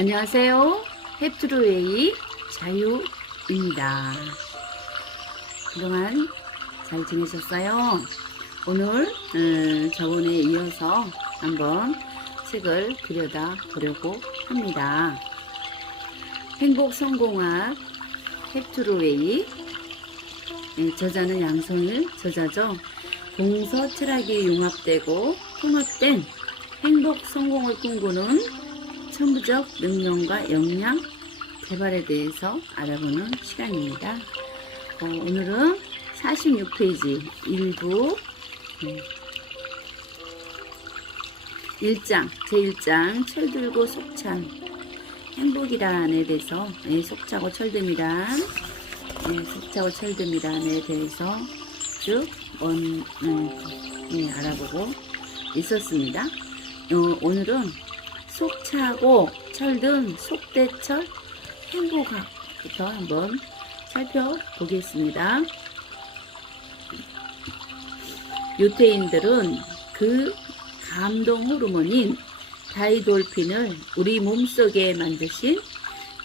안녕하세요. 햅트루웨이 자유입니다. 그동안 잘 지내셨어요? 오늘 음, 저번에 이어서 한번 책을 들여다 보려고 합니다. 행복 성공학 햅트루웨이 예, 저자는 양성일 저자죠. 동서 철학이 융합되고 통합된 행복 성공을 꿈꾸는 천부적 능력과 역량 개발에 대해서 알아보는 시간입니다. 어, 오늘은 46페이지 일부 음, 1장 제1장 철들고 속찬 행복이란에 대해서 네, 속차고 철듭이란 네, 속차고 철듭이란에 대해서 쭉 먼, 음, 네, 알아보고 있었습니다. 어, 오늘은 속차고 철든 속대철 행복학부터 한번 살펴보겠습니다. 유태인들은 그 감동 호르몬인 다이돌핀을 우리 몸속에 만드신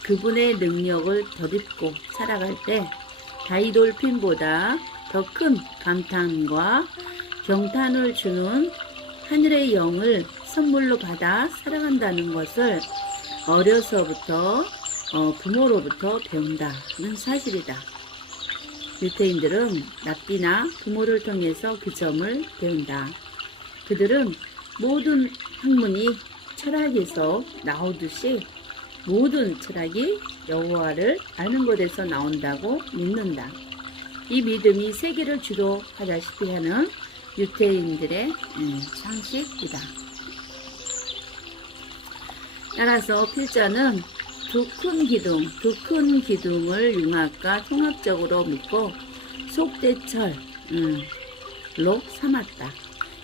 그분의 능력을 덧입고 살아갈 때 다이돌핀보다 더 큰 감탄과 경탄을 주는 하늘의 영을 선물로 받아 살아간다는 것을 어려서부터 어, 부모로부터 배운다는 사실이다. 유태인들은 납비나 부모를 통해서 그 점을 배운다. 그들은 모든 학문이 철학에서 나오듯이 모든 철학이 여호와를 아는 곳에서 나온다고 믿는다. 이 믿음이 세계를 주도하다시피 하는 유태인들의 음, 상식이다. 따라서 필자는 두 큰 기둥, 두 큰 기둥을 융합과 통합적으로 믿고 속대철, 음, 로 삼았다.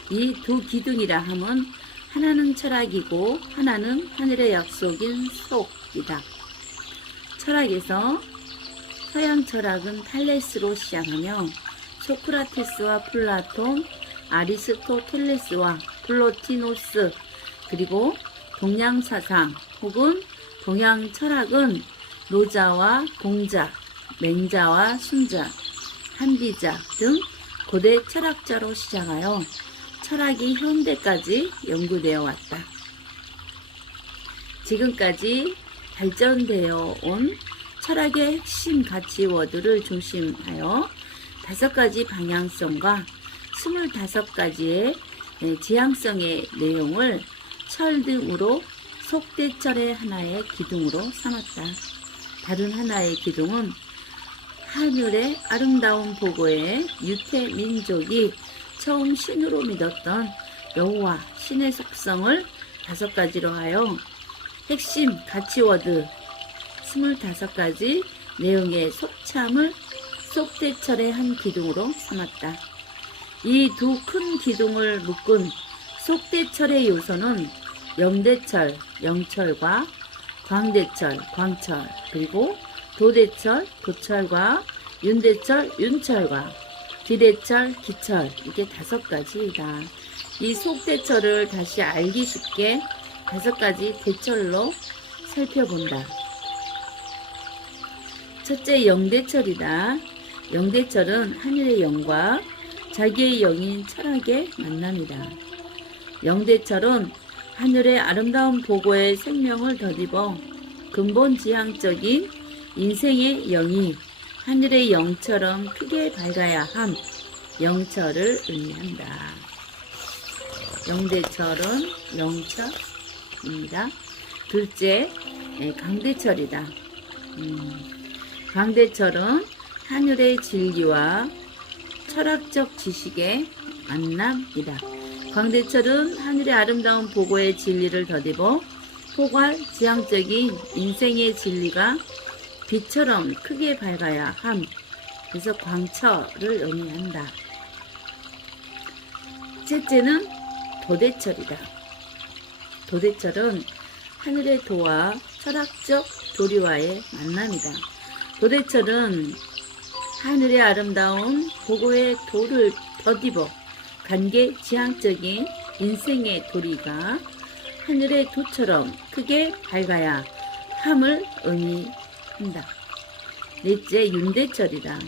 이 두 기둥이라 함은 하나는 철학이고 하나는 하늘의 약속인 속이다. 철학에서 서양 철학은 탈레스로 시작하며 소크라테스와 플라톤, 아리스토텔레스와 플로티노스 그리고 동양 사상 혹은 동양 철학은 노자와 공자, 맹자와 순자, 한비자 등 고대 철학자로 시작하여 철학이 현대까지 연구되어 왔다. 지금까지 발전되어 온 철학의 핵심 가치워드를 중심하여 다섯 가지 방향성과 스물다섯 가지의 네, 지향성의 내용을 철 등으로 속대철의 하나의 기둥으로 삼았다. 다른 하나의 기둥은 하늘의 아름다운 보고에 유태 민족이 처음 신으로 믿었던 여호와 신의 속성을 다섯 가지로 하여 핵심 가치워드 스물다섯 가지 내용의 속참을 속대철의 한 기둥으로 삼았다. 이 두 큰 기둥을 묶은 속대철의 요소는 염대철, 영철과 광대철, 광철, 그리고 도대철, 도철과 윤대철, 윤철과 기대철, 기철 이게 다섯 가지이다. 이 속대철을 다시 알기 쉽게 다섯 가지 대철로 살펴본다. 첫째 영대철이다. 영대철은 하늘의 영과 자기의 영인 철학의 만남이다. 영대철은 하늘의 아름다운 보고의 생명을 덧입어 근본 지향적인 인생의 영이 하늘의 영처럼 크게 밝아야 함 영철을 의미한다. 영대철은 영철입니다. 둘째 예, 강대철이다. 음, 강대철은 하늘의 진리와 철학적 지식의 만남이다. 광대철은 하늘의 아름다운 보고의 진리를 덧입어 포괄 지향적인 인생의 진리가 빛처럼 크게 밝아야 함. 그래서 광철을 의미한다. 셋째는 도대철이다. 도대철은 하늘의 도와 철학적 도리와의 만남이다. 도대철은 하늘의 아름다운 보고의 도를 덧입어 관계 지향적인 인생의 도리가 하늘의 도처럼 크게 밝아야 함을 의미한다. 넷째, 윤대철이다.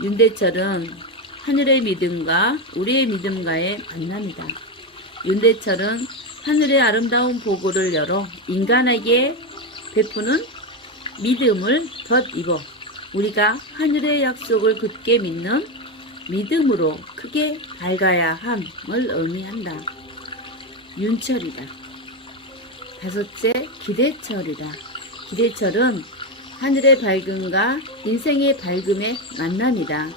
윤대철은 하늘의 믿음과 우리의 믿음과의 만남이다. 윤대철은 하늘의 아름다운 보고를 열어 인간에게 베푸는 믿음을 덧입어 우리가 하늘의 약속을 굳게 믿는 믿음으로 크게 밝아야 함을 의미한다. 윤철이다. 다섯째, 기대철이다. 기대철은 하늘의 밝음과 인생의 밝음의 만남이다.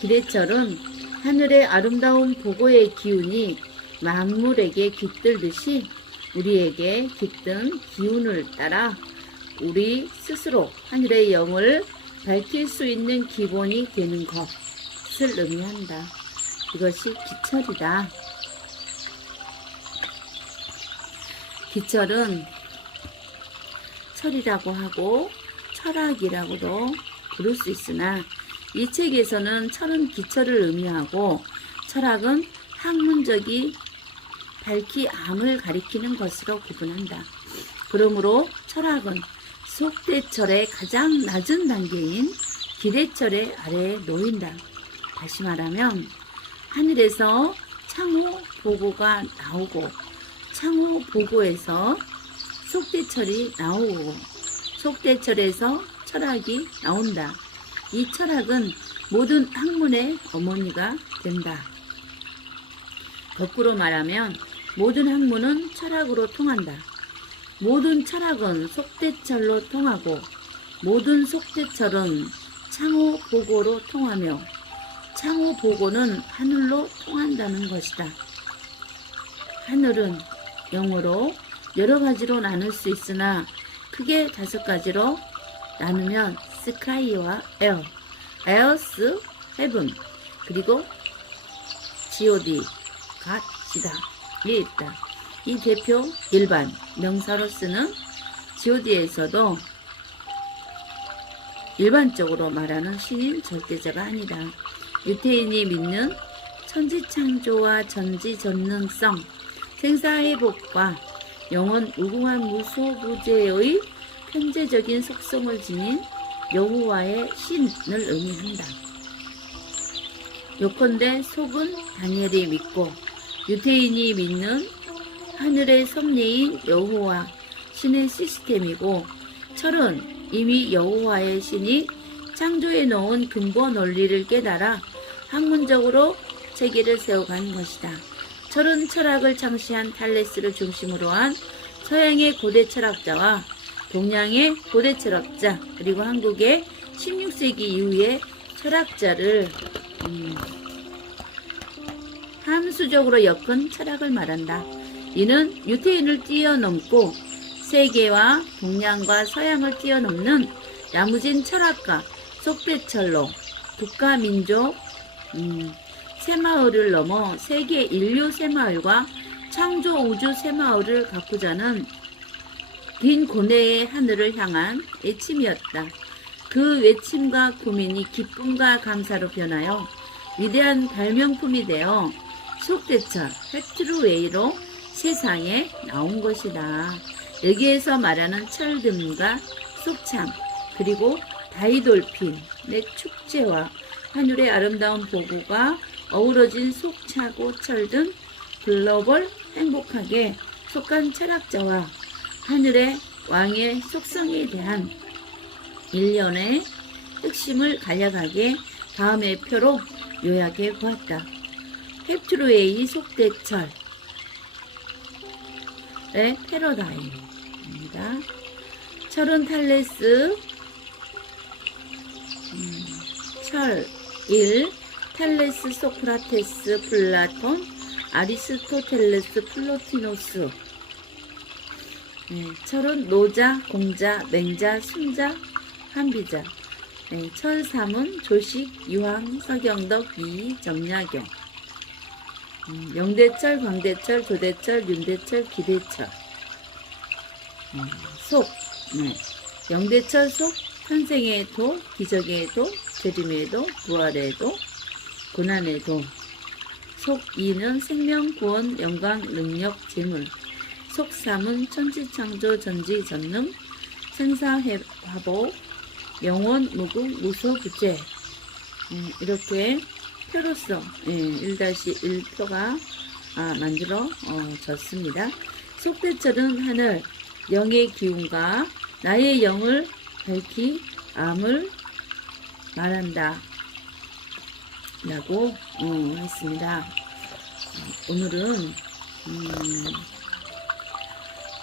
기대철은 하늘의 아름다운 보고의 기운이 만물에게 깃들듯이 우리에게 깃든 기운을 따라 우리 스스로 하늘의 영을 밝힐 수 있는 기본이 되는 것 을 의미한다. 이것이 기철이다. 기철은 철이라고 하고 철학이라고도 부를 수 있으나 이 책에서는 철은 기철을 의미하고 철학은 학문적이 밝히 암을 가리키는 것으로 구분한다. 그러므로 철학은 속대철의 가장 낮은 단계인 기대철의 아래에 놓인다. 다시 말하면 하늘에서 창호 보고가 나오고 창호 보고에서 속대철이 나오고 속대철에서 철학이 나온다. 이 철학은 모든 학문의 어머니가 된다. 거꾸로 말하면 모든 학문은 철학으로 통한다. 모든 철학은 속대철로 통하고 모든 속대철은 창호 보고로 통하며 창호 보고는 하늘로 통한다는 것이다. 하늘은 영어로 여러 가지로 나눌 수 있으나 크게 다섯 가지로 나누면 스카이와 에어, 에어스, 헤븐, 그리고 god, 갓이다. 이 있다. 이 대표 일반 명사로 쓰는 god에서도 일반적으로 말하는 신인 절대자가 아니다. 유태인이 믿는 천지창조와 전지전능성, 생사회복과 영원 무궁한 무소부재의 편재적인 속성을 지닌 여호와의 신을 의미한다. 요컨대 속은 다니엘이 믿고 유태인이 믿는 하늘의 섭리인 여호와 신의 시스템이고 철은 이미 여호와의 신이 창조해 놓은 근본 원리를 깨달아 학문적으로 체계를 세워간 것이다. 철은 철학을 창시한 탈레스를 중심으로 한 서양의 고대 철학자와 동양의 고대 철학자 그리고 한국의 16세기 이후의 철학자를 음, 함수적으로 엮은 철학을 말한다. 이는 유태인을 뛰어넘고 세계와 동양과 서양을 뛰어넘는 야무진 철학가 속대철로 국가민족 음, 새마을을 넘어 세계 인류 새마을과 창조 우주 새마을을 가꾸자는 긴 고뇌의 하늘을 향한 외침이었다. 그 외침과 고민이 기쁨과 감사로 변하여 위대한 발명품이 되어 속대철 팩트루웨이로 세상에 나온 것이다. 여기에서 말하는 철듦과 속참 그리고 다이돌핀의 축제와 하늘의 아름다운 보고가 어우러진 속차고 철든 글로벌 행복하게 속한 철학자와 하늘의 왕의 속성에 대한 일련의 핵심을 간략하게 다음의 표로 요약해 보았다. 헵트루웨이 속대철의 패러다임입니다. 철은 탈레스 음, 철 1. 탈레스 소크라테스 플라톤 아리스토텔레스 플로티노스 네, 철은 노자, 공자, 맹자, 순자, 한비자 네, 철 3은 조식, 유황, 서경덕, 이, 정약용 음, 영대철, 광대철, 조대철, 윤대철, 기대철 음, 속 네. 영대철 속 탄생의 도, 기적의 도, 재림의 도, 부활의 도, 고난의 도. 속 2는 생명, 구원, 영광, 능력, 재물. 속 3은 천지창조, 전지, 전능. 천사회화복, 영원, 무궁, 무소 부재. 음, 이렇게 표로서 예, 1-1표가 아, 만들어 어, 졌습니다. 속대철은 하늘, 영의 기운과 나의 영을 밝히 암을 말한다. 라고 어, 했습니다. 어, 오늘은 음,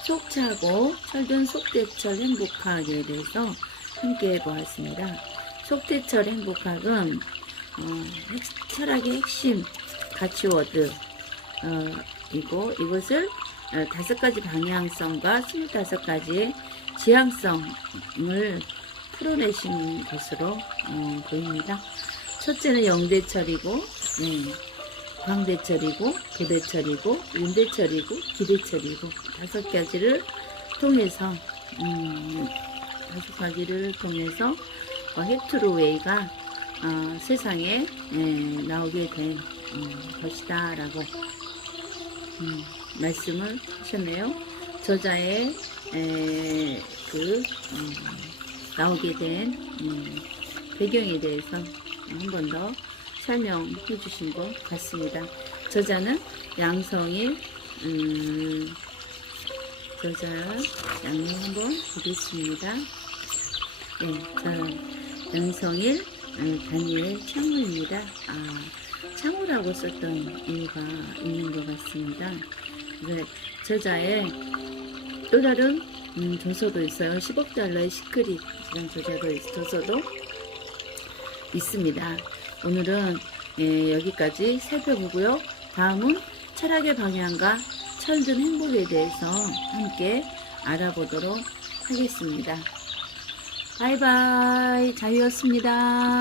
속차고 철든 속대철 행복학에 대해서 함께 보았습니다. 속대철 행복학은 어, 핵- 철학의 핵심 가치워드 어, 이고 이것을 어, 다섯 가지 방향성과 스물다섯 가지의 지향성을 풀어내신 것으로 어, 보입니다. 첫째는 영대철이고, 네, 광대철이고, 도대철이고, 윤대철이고, 기대철이고 다섯 가지를 통해서 음, 다섯 가지를 통해서 어, 헤트로웨이가 어, 세상에 에, 나오게 된 음, 것이다 라고 음, 말씀을 하셨네요. 저자의 에, 그 음, 나오게 된 음, 배경에 대해서 한 번 더 설명해 주신 것 같습니다. 저자는 양성일 음, 저자 양명 한번 보겠습니다. 네, 저 양성일 음, 다니엘 창우입니다. 아, 창우라고 썼던 이유가 있는 것 같습니다. 네, 저자의 또 다른 음, 저서도 있어요. 10억 달러의 시크릿이라는 저자도 있- 저서도 있습니다. 오늘은 예, 여기까지 살펴보고요. 다음은 철학의 방향과 철든 행복에 대해서 함께 알아보도록 하겠습니다. 바이바이. 자유였습니다.